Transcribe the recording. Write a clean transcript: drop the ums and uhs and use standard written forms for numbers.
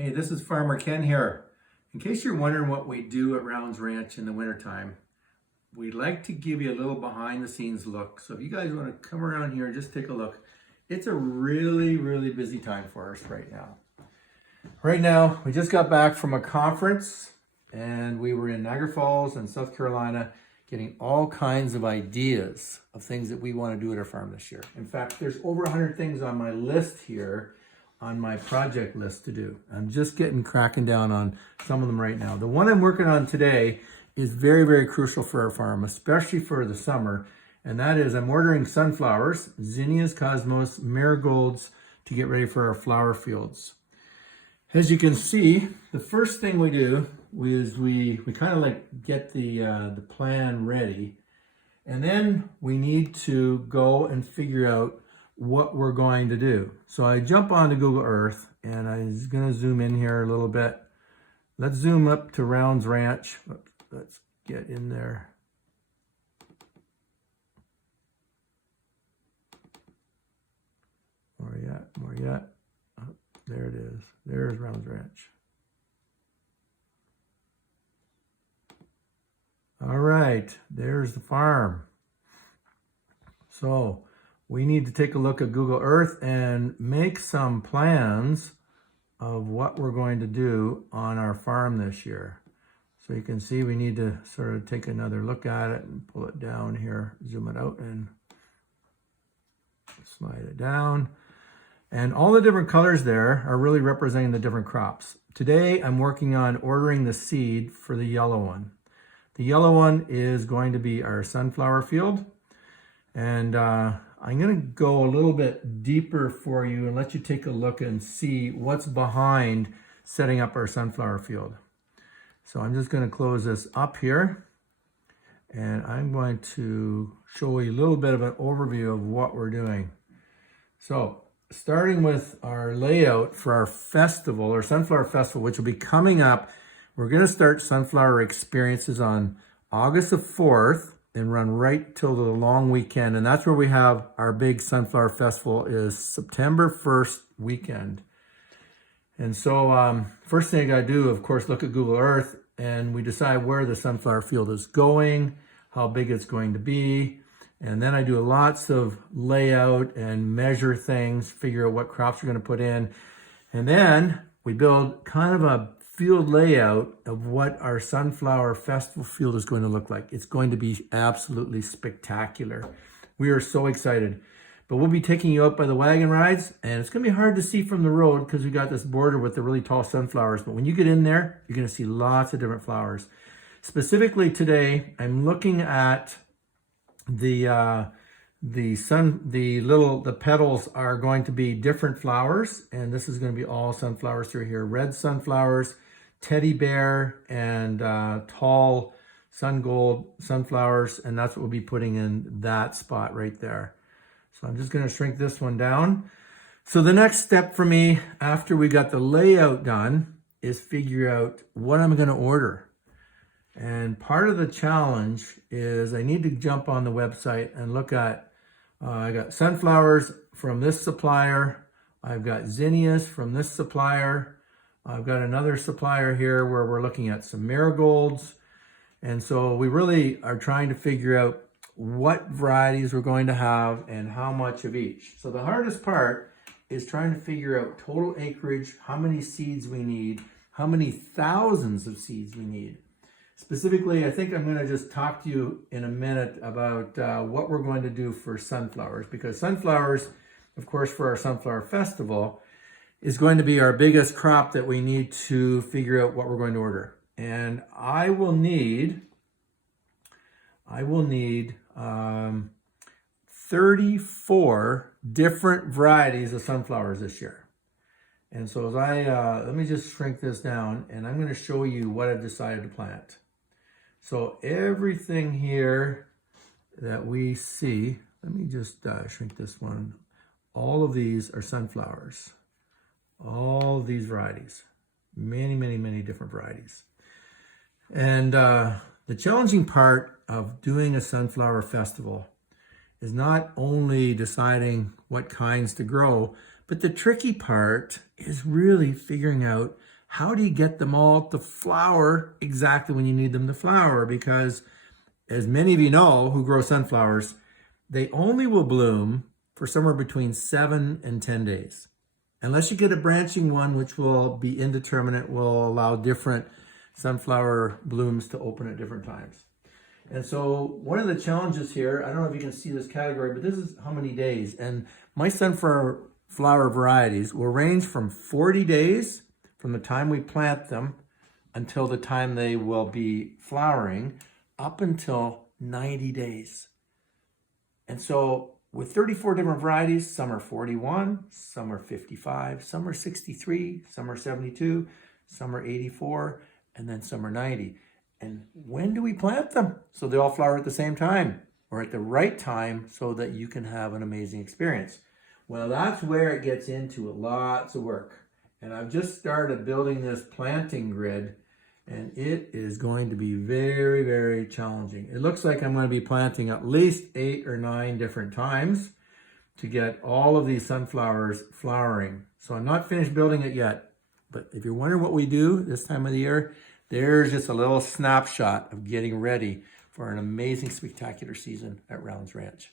Hey, this is Farmer Ken here. In case you're wondering what we do at Rounds Ranch in the wintertime, we'd like to give you a little behind the scenes look. So if you guys want to come around here and just take a look, it's a really busy time for us right now. Right now, we just got back from a conference and we were in Niagara Falls in South Carolina getting all kinds of ideas of things that we want to do at our farm this year. In fact, there's over 100 things on my list here on my project list to do. I'm just cracking down on some of them right now. The one I'm working on today is very crucial for our farm, especially for the summer. And that is I'm ordering sunflowers, zinnias, cosmos, marigolds to get ready for our flower fields. As you can see, the first thing we do is we kind of like get the plan ready. And then we need to go and figure out what we're going to do. So I jump onto Google Earth and I'm going to zoom in here a little bit. Let's zoom up to Rounds Ranch. Let's get in there. More yet. Oh, there it is. There's Rounds Ranch. All right, there's the farm. So we need to take a look at Google Earth and make some plans of what we're going to do on our farm this year. So you can see we need to sort of take another look at it and pull it down here, zoom it out and slide it down. And all the different colors there are really representing the different crops. Today I'm working on ordering the seed for the yellow one. The yellow one is going to be our sunflower field. And I'm going to go a little bit deeper for you and let you take a look and see what's behind setting up our sunflower field. So I'm just going to close this up here and I'm going to show you a little bit of an overview of what we're doing. So starting with our layout for our festival, our Sunflower Festival, which will be coming up, we're going to start Sunflower Experiences on August the 4th. And run right till the long weekend. And that's where we have our big Sunflower Festival is September 1st weekend. And so first thing I gotta do, of course, look at Google Earth and we decide where the sunflower field is going, how big it's going to be. And then I do lots of layout and measure things, figure out what crops we're gonna put in. And then we build kind of a field layout of what our Sunflower Festival field is going to look like. It's going to be absolutely spectacular. We are so excited. But we'll be taking you out by the wagon rides, and it's going to be hard to see from the road because we got this border with the really tall sunflowers. But when you get in there, you're going to see lots of different flowers. Specifically today, I'm looking at the petals are going to be different flowers, and this is going to be all sunflowers through here. Red sunflowers, teddy bear, and tall sun gold sunflowers, and that's what we'll be putting in that spot right there. So I'm just going to shrink this one down. So the next step for me after we got the layout done is figure out what I'm going to order. And part of the challenge is I need to jump on the website and look at I got sunflowers from this supplier. I've got zinnias from this supplier. I've got another supplier here where we're looking at some marigolds. And so we really are trying to figure out what varieties we're going to have and how much of each. So the hardest part is trying to figure out total acreage, how many seeds we need, how many thousands of seeds we need. Specifically, I think I'm going to just talk to you in a minute about what we're going to do for sunflowers, because sunflowers, of course, for our Sunflower Festival, is going to be our biggest crop that we need to figure out what we're going to order. And I will need 34 different varieties of sunflowers this year. And so as let me just shrink this down and I'm going to show you what I've decided to plant. So everything here that we see, let me just shrink this one. All of these are sunflowers. All of these varieties, many different varieties. And the challenging part of doing a Sunflower Festival is not only deciding what kinds to grow, But the tricky part is really figuring out how do you get them all to flower exactly when you need them to flower, because as many of you know who grow sunflowers, they only will bloom for somewhere between 7 and 10 days. Unless you get a branching one, which will be indeterminate, will allow different sunflower blooms to open at different times. And so one of the challenges here, I don't know if you can see this category, but this is how many days. And my sunflower varieties will range from 40 days from the time we plant them until the time they will be flowering, up until 90 days. And so with 34 different varieties, some are 41, some are 55, some are 63, some are 72, some are 84, and then some are 90. And when do we plant them? So they all flower at the same time or at the right time so that you can have an amazing experience. Well, that's where it gets into lots of work. And I've just started building this planting grid, and it is going to be very, very challenging. It looks like I'm going to be planting at least 8 or 9 different times to get all of these sunflowers flowering. So I'm not finished building it yet, but if you're wondering what we do this time of the year, there's just a little snapshot of getting ready for an amazing, spectacular season at Rounds Ranch.